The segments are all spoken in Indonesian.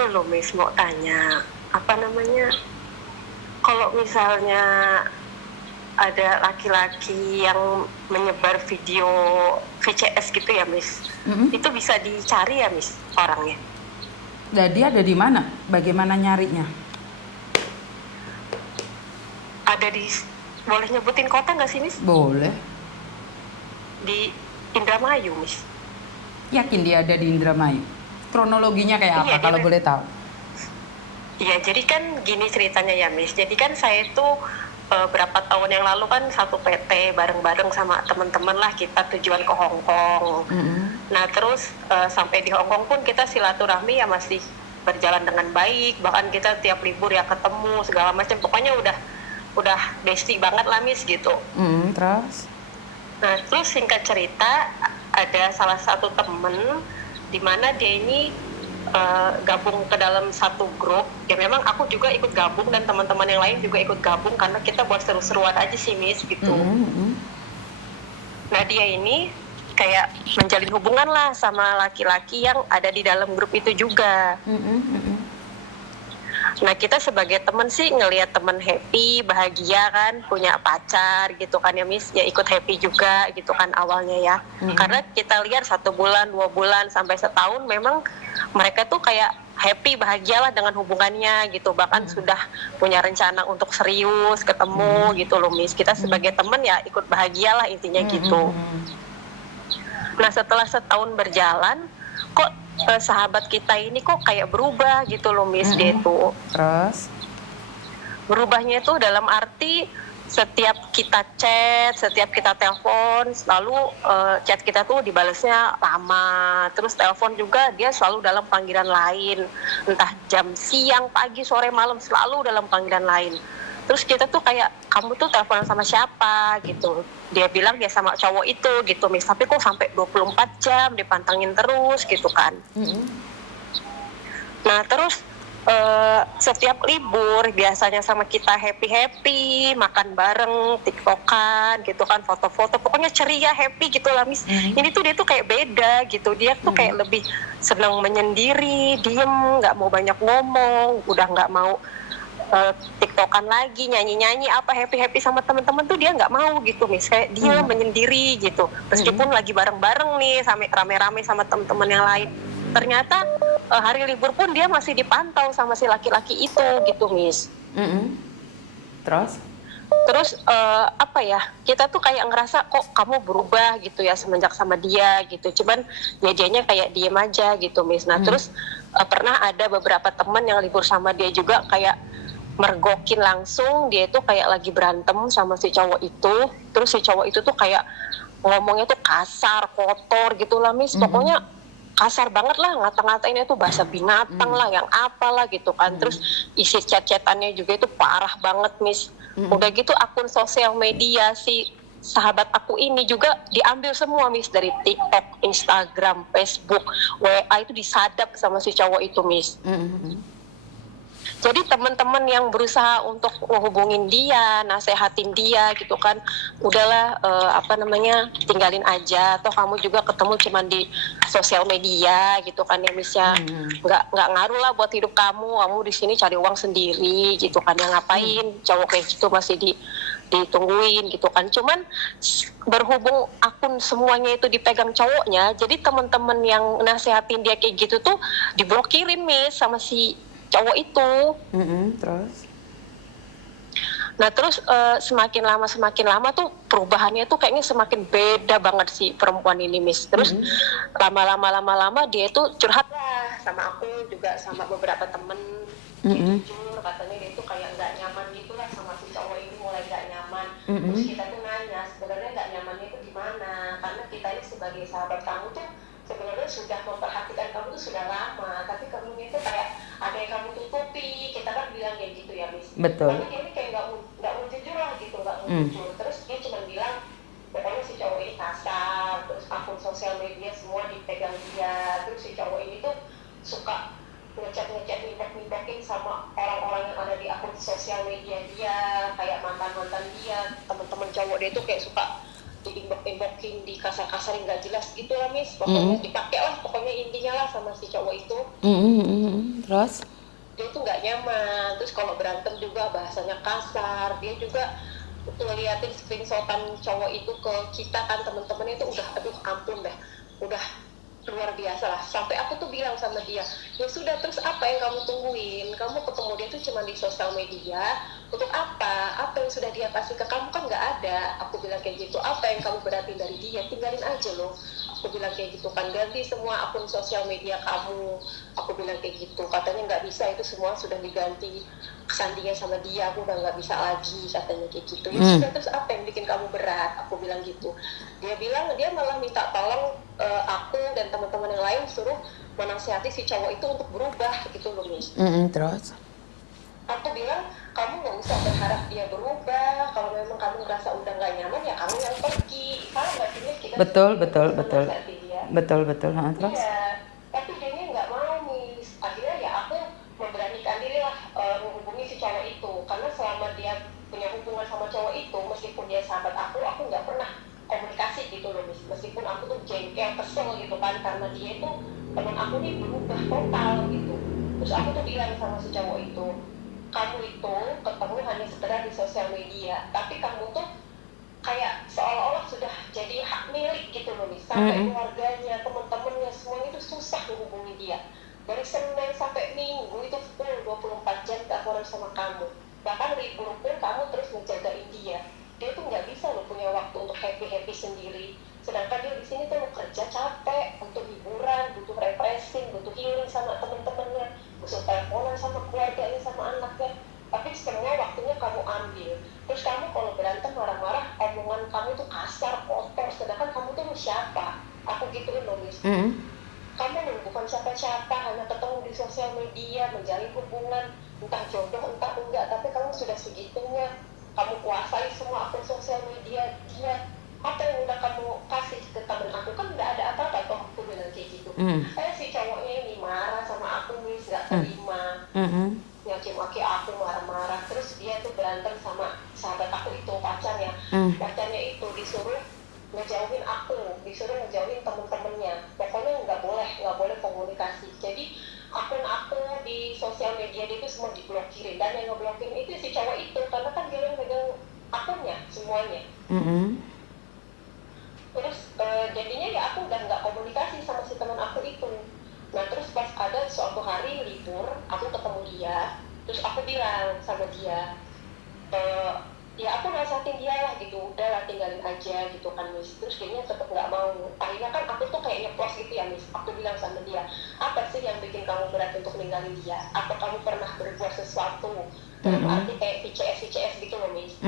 ini loh Miss, mau tanya, apa namanya, kalau misalnya ada laki-laki yang menyebar video VCS gitu ya Miss, itu bisa dicari ya Miss orangnya? Jadi ada di mana? Bagaimana nyarinya? Ada di, boleh nyebutin kota nggak sih Miss? Boleh. Di Indramayu Miss. Yakin dia ada di Indramayu? Kronologinya kayak Iya, apa kalau boleh tahu? Iya, jadi kan gini ceritanya ya Miss. Jadi kan saya tuh berapa tahun yang lalu kan satu PT bareng-bareng sama teman-teman lah, kita tujuan ke Hong Kong. Nah terus sampai di Hong Kong pun kita silaturahmi ya masih berjalan dengan baik. Bahkan kita tiap libur ya ketemu segala macam. Pokoknya udah bestie banget lah Miss gitu. Terus? Nah terus singkat cerita, ada salah satu temen di mana dia ini gabung ke dalam satu grup. Ya memang aku juga ikut gabung dan teman-teman yang lain juga ikut gabung karena kita buat seru-seruan aja sih Miss gitu. Nah dia ini kayak menjalin hubungan lah sama laki-laki yang ada di dalam grup itu juga. Nah kita sebagai temen sih ngelihat temen happy, bahagia kan, punya pacar gitu kan ya Miss, ya ikut happy juga gitu kan awalnya ya. Karena kita lihat 1 bulan, 2 bulan, sampai setahun memang mereka tuh kayak happy, bahagialah dengan hubungannya gitu. Bahkan sudah punya rencana untuk serius, ketemu gitu loh Miss. Kita sebagai temen ya ikut bahagialah intinya gitu. Nah setelah setahun berjalan, kok sahabat kita ini kok kayak berubah gitu loh Miss. Dia tuh Terus? berubahnya itu dalam arti setiap kita chat, setiap kita telepon, selalu chat kita tuh dibalesnya lama. Terus telepon juga dia selalu dalam panggilan lain, entah jam siang, pagi, sore, malam, selalu dalam panggilan lain. Terus kita tuh kayak, kamu tuh teleponan sama siapa gitu. Dia bilang dia sama cowok itu gitu Miss, tapi kok sampai 24 jam dipantengin terus gitu kan. Nah terus setiap libur biasanya sama kita happy-happy, makan bareng, tiktokan gitu kan, foto-foto, pokoknya ceria, happy gitu lah Miss. Ini tuh dia tuh kayak beda gitu, dia tuh kayak lebih senang menyendiri, diem, nggak mau banyak ngomong, udah nggak mau tiktokan lagi, nyanyi-nyanyi apa, happy-happy sama teman-teman tuh dia nggak mau gitu Miss, kayak dia menyendiri gitu. Meskipun lagi bareng-bareng nih, sampai rame-rame sama teman-teman yang lain, ternyata hari libur pun dia masih dipantau sama si laki-laki itu gitu Miss. Terus apa ya, kita tuh kayak ngerasa kok kamu berubah gitu ya semenjak sama dia gitu. Cuman dianya kayak diem aja gitu Miss. Nah terus pernah ada beberapa teman yang libur sama dia juga kayak mergokin langsung, dia itu kayak lagi berantem sama si cowok itu. Terus si cowok itu tuh kayak ngomongnya tuh kasar, kotor gitu lah Miss. Pokoknya kasar banget lah, ngata-ngatainnya tuh bahasa binatang lah, yang apalah gitu kan. Terus isi chat-chatannya juga itu parah banget Miss. Udah gitu akun sosial media si sahabat aku ini juga diambil semua Miss, dari TikTok, Instagram, Facebook, WA itu disadap sama si cowok itu Miss. Jadi teman-teman yang berusaha untuk menghubungin dia, nasehatin dia gitu kan, udahlah tinggalin aja, toh kamu juga ketemu cuman di sosial media gitu kan ya Miss ya, nggak ngaruh lah buat hidup kamu di sini cari uang sendiri gitu kan, yang ngapain cowok kayak gitu masih ditungguin gitu kan. Cuman berhubung akun semuanya itu dipegang cowoknya, jadi teman-teman yang nasehatin dia kayak gitu tuh diblokirin Miss sama si cowok itu. Terus? Nah terus semakin lama tuh perubahannya tuh kayaknya semakin beda banget si perempuan ini Miss. Terus lama-lama dia tuh curhat lah sama aku juga, sama beberapa temen. Jujur katanya dia tuh kayak nggak nyaman gitu lah sama si cowok ini, mulai nggak nyaman. Terus kita tuh nanya sebenarnya nggak nyamannya itu di mana, karena kita ini sebagai sahabat kamu tuh sebenarnya sudah memperhatikan kamu tuh sudah lama, tapi kamu itu kayak ada yang kamu tutupi. Kita kan bilang kayak gitu ya Miss. Betul. Tapi dia ini kayak nggak mau jujur lah gitu, nggak mau jujur. Terus dia cuma bilang pokoknya si cowok ini kasar, terus akun sosial media semua dipegang dia. Terus si cowok ini tuh suka ngechat nimpok-nimpokin sama orang-orang yang ada di akun sosial media dia, kayak mantan dia, teman-teman cowok dia tuh kayak suka diimbok-imbokin, dikasar-kasarin nggak jelas gitu lah Miss, pokoknya dipakai lah pokoknya intinya lah sama si cowok itu. Terus? Dia tuh nggak nyaman, terus kalau berantem juga bahasanya kasar, dia juga ngeliatin screenshotan cowok itu ke kita kan temen-temennya itu udah aduh ampun dah, udah luar biasa lah. Sampai aku tuh bilang sama dia, ya sudah terus apa yang kamu tungguin, kamu ketemu dia tuh cuma di sosial media untuk apa yang sudah dia kasih ke kamu kan nggak ada. Aku bilang kayak gitu, apa yang kamu berarti dari dia, tinggalin aja loh. Aku bilang kayak gitu kan, ganti semua akun sosial media kamu. Aku bilang kayak gitu, katanya nggak bisa, itu semua sudah diganti sandinya sama dia, aku udah nggak bisa lagi katanya kayak gitu. Ya sudah terus apa yang bikin kamu berat, aku bilang gitu. Dia bilang dia malah minta tolong aku dan teman-teman yang lain suruh menasihati si cowok itu untuk berubah gitu loh Miss. Terus? Aku bilang kamu nggak usah berharap dia berubah, kalau memang kamu ngerasa udah nggak nyaman ya kamu yang pergi. Kalau nggak sih Miss, kita Betul. menasihati dia. Betul. Terus? Iya, tapi dia nggak mau Miss. Akhirnya ya aku memberanikan diri lah menghubungi si cowok itu, karena selama dia punya hubungan sama cowok itu, meskipun dia sahabat aku nggak pernah komunikasi gitu loh Miss. Meskipun aku tuh jengkel, kesel gitu kan, karena dia itu teman aku nih berubah total gitu. Terus aku tuh bilang sama si cowok itu, kamu itu ketemu hanya sekedar di sosial media, tapi kamu tuh kayak seolah-olah sudah jadi hak milik gitu loh Miss. Sampai keluarganya, teman-temannya, semuanya itu susah menghubungi dia. Dari Senin sampai Minggu itu full 24 jam teleponan sama kamu. Bahkan libur pun kamu terus menjagain dia. Dia tuh nggak bisa loh punya waktu untuk happy-happy sendiri. Sedangkan dia di sini tuh mau kerja capek, untuk hiburan, butuh refreshing, butuh healing sama teman-temannya, butuh teleponan sama keluarganya, sama anaknya. Tapi semua waktunya kamu ambil. Terus kamu kalau berantem marah-marah, omongan kamu tuh kasar, kotor. Sedangkan kamu tuh siapa? Aku gituin loh Miss. Kamu bukan siapa-siapa, hanya ketemu di sosial media, menjalin hubungan, entah jodoh, entah enggak, tapi kamu sudah segitunya. Kamu kuasai semua akun sosial media dia. Apa yang udah kamu kasih ke temen aku kan nggak ada apa-apa kok, aku bilang kayak gitu. Si cowoknya ini marah sama aku Miss, nggak terima. Maki-maki aku, marah-marah. Terus dia tuh berantem sama sahabat aku itu, pacarnya. Pacarnya itu disuruh ngejauhin aku, disuruh ngejauhin temen-temennya. Pokoknya nggak boleh komunikasi. Jadi akun aku di sosial media dia itu semua diblokirin, dan yang ngeblokirin itu si cowok itu, karena kan dia yang megang akunnya semuanya. Terus jadinya ya aku udah nggak komunikasi sama si teman aku itu. Nah terus pas ada suatu hari libur, aku ketemu dia, terus aku bilang sama dia, ya aku nasihatin dia lah gitu, udah lah tinggalin aja gitu kan Miss. Terus dia tetap nggak mau. Akhirnya kan aku tuh kayak nyeplos gitu ya Miss. Aku bilang sama dia, apa sih yang bikin kamu berat untuk ninggalin dia? Apa kamu pernah berbuat sesuatu? Dalam arti kayak VCS gitu loh Miss.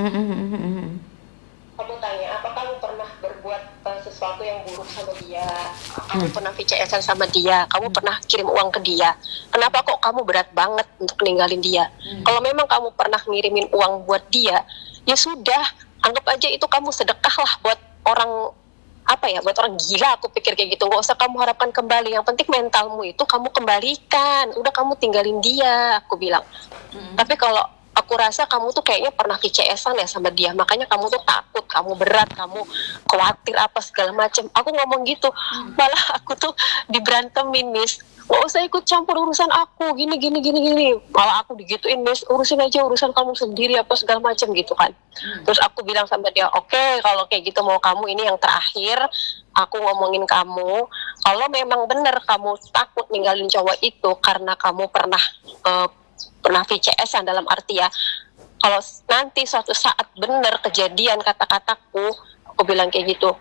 Kamu tanya, apa kamu pernah berbuat sesuatu yang buruk sama dia? Kamu pernah VCS-an sama dia? Kamu pernah kirim uang ke dia? Kenapa kok kamu berat banget untuk ninggalin dia? Kalau memang kamu pernah ngirimin uang buat dia, ya sudah, anggap aja itu kamu sedekah lah buat orang, buat orang gila. Aku pikir kayak gitu, nggak usah kamu harapkan kembali. Yang penting mentalmu itu kamu kembalikan. Udah, kamu tinggalin dia, aku bilang. Tapi kalau aku rasa kamu tuh kayaknya pernah VCS-an ya sama dia, makanya kamu tuh takut, kamu berat, kamu khawatir apa segala macam. Aku ngomong gitu, malah aku tuh diberantemin Miss. Gak usah ikut campur urusan aku, gini. Malah aku digituin Miss, urusin aja urusan kamu sendiri apa segala macam gitu kan. Terus aku bilang sama dia, oke, kalau kayak gitu mau kamu, ini yang terakhir aku ngomongin kamu. Kalau memang benar kamu takut ninggalin cowok itu karena kamu pernah VCS-an, dalam arti ya, kalau nanti suatu saat benar kejadian kata-kataku, aku bilang kayak gitu,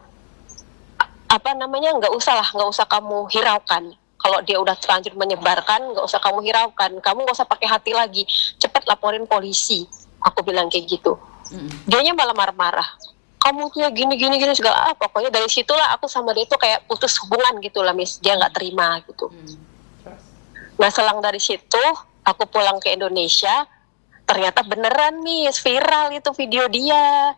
nggak usah kamu hiraukan. Kalau dia udah terlanjur menyebarkan, nggak usah kamu hiraukan, kamu nggak usah pakai hati lagi, cepat laporin polisi, aku bilang kayak gitu. Dianya malah marah-marah, kamu tuh ya gini segala apa. Pokoknya dari situlah aku sama dia tuh kayak putus hubungan gitu lah Miss, dia nggak terima gitu. Nah selang dari situ aku pulang ke Indonesia, ternyata beneran Miss, viral itu video dia,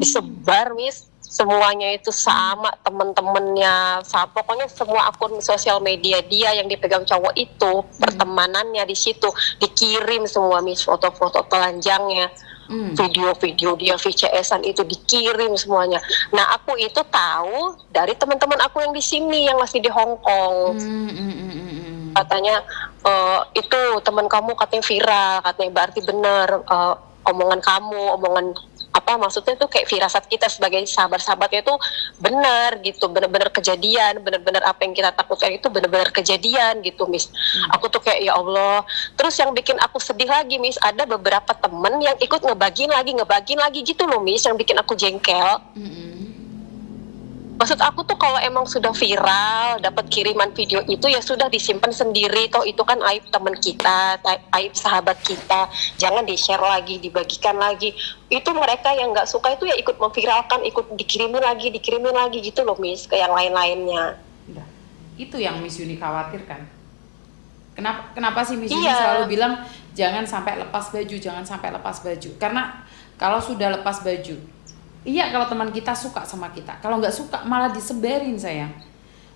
disebar Miss. semuanya itu sama, temen-temennya, pokoknya semua akun sosial media dia yang dipegang cowok itu, pertemanannya di situ dikirim semua Miss, foto-foto telanjangnya, video-video dia VCS-an itu dikirim semuanya. Nah aku itu tahu dari teman-teman aku yang di sini yang masih di Hong Kong. Katanya itu teman kamu katanya viral, katanya berarti bener, omongan kamu, omongan apa maksudnya tuh kayak firasat kita sebagai sahabat-sahabatnya itu benar gitu, benar-benar kejadian, benar-benar apa yang kita takutkan itu benar-benar kejadian gitu Miss. Aku tuh kayak ya Allah. Terus yang bikin aku sedih lagi Miss, ada beberapa temen yang ikut ngebagiin lagi gitu loh Miss, yang bikin aku jengkel. Maksud aku tuh kalau emang sudah viral, dapat kiriman video itu ya sudah disimpan sendiri. Toh itu kan aib teman kita, aib sahabat kita. Jangan di-share lagi, dibagikan lagi. Itu mereka yang nggak suka itu ya ikut memviralkan, ikut dikirimin lagi gitu loh Miss, ke yang lain-lainnya. Udah. Itu yang Miss Yuni khawatirkan. Kenapa sih Miss Yuni Iya. selalu bilang jangan sampai lepas baju. Karena kalau sudah lepas baju, iya kalau teman kita suka sama kita, kalau nggak suka malah disebarin sayang.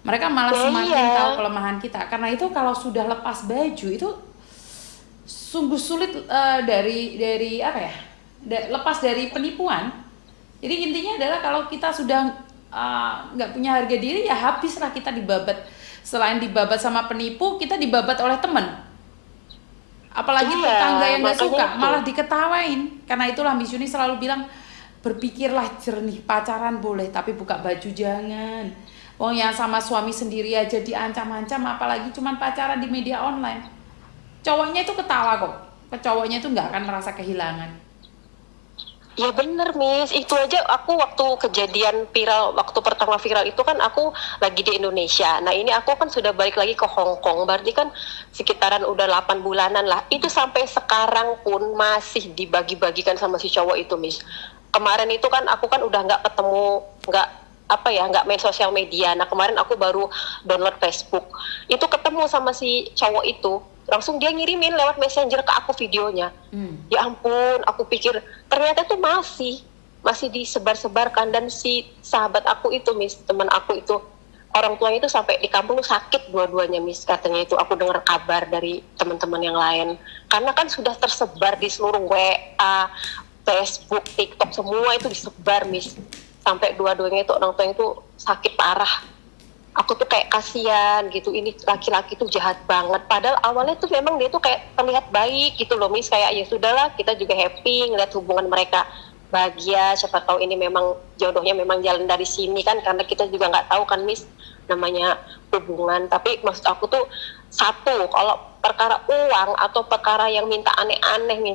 Mereka malah semakin tahu kelemahan kita. Karena itu kalau sudah lepas baju itu sungguh sulit dari apa ya? Lepas dari penipuan. Jadi intinya adalah kalau kita sudah nggak punya harga diri ya habislah kita dibabat. Selain dibabat sama penipu, kita dibabat oleh teman. Apalagi tetangga yang nggak suka malah diketawain. Karena itulah Miss Yuni selalu bilang berpikirlah jernih, pacaran boleh tapi buka baju jangan. Wong yang sama suami sendiri aja diancam-ancam apalagi cuman pacaran di media online. Cowoknya itu ketawa kok. Cowoknya itu nggak akan merasa kehilangan. Ya bener Miss, itu aja aku waktu kejadian viral, waktu pertama viral itu kan aku lagi di Indonesia. Nah ini aku kan sudah balik lagi ke Hong Kong, berarti kan sekitaran udah 8 bulanan lah. Itu sampai sekarang pun masih dibagi-bagikan sama si cowok itu Miss. Kemarin itu kan aku kan udah nggak main sosial media. Nah kemarin aku baru download Facebook. Itu ketemu sama si cowok itu, langsung dia ngirimin lewat messenger ke aku videonya. Ya ampun, aku pikir ternyata tuh masih disebar-sebarkan. Dan si sahabat aku itu Miss, teman aku itu, orang tuanya itu sampai di kampung sakit dua-duanya Miss, katanya itu aku dengar kabar dari teman-teman yang lain. Karena kan sudah tersebar di seluruh WA, Facebook, TikTok, semua itu disebar Miss. Sampai dua-duanya itu orang tuanya itu sakit parah. Aku tuh kayak kasihan gitu, ini laki-laki tuh jahat banget. Padahal awalnya tuh memang dia tuh kayak terlihat baik gitu loh Miss. Kayak ya sudahlah, kita juga happy ngeliat hubungan mereka bahagia. Siapa tahu ini memang jodohnya memang jalan dari sini kan. Karena kita juga nggak tahu kan Miss, namanya hubungan. Tapi maksud aku tuh satu, kalau perkara uang atau perkara yang minta aneh-aneh, minta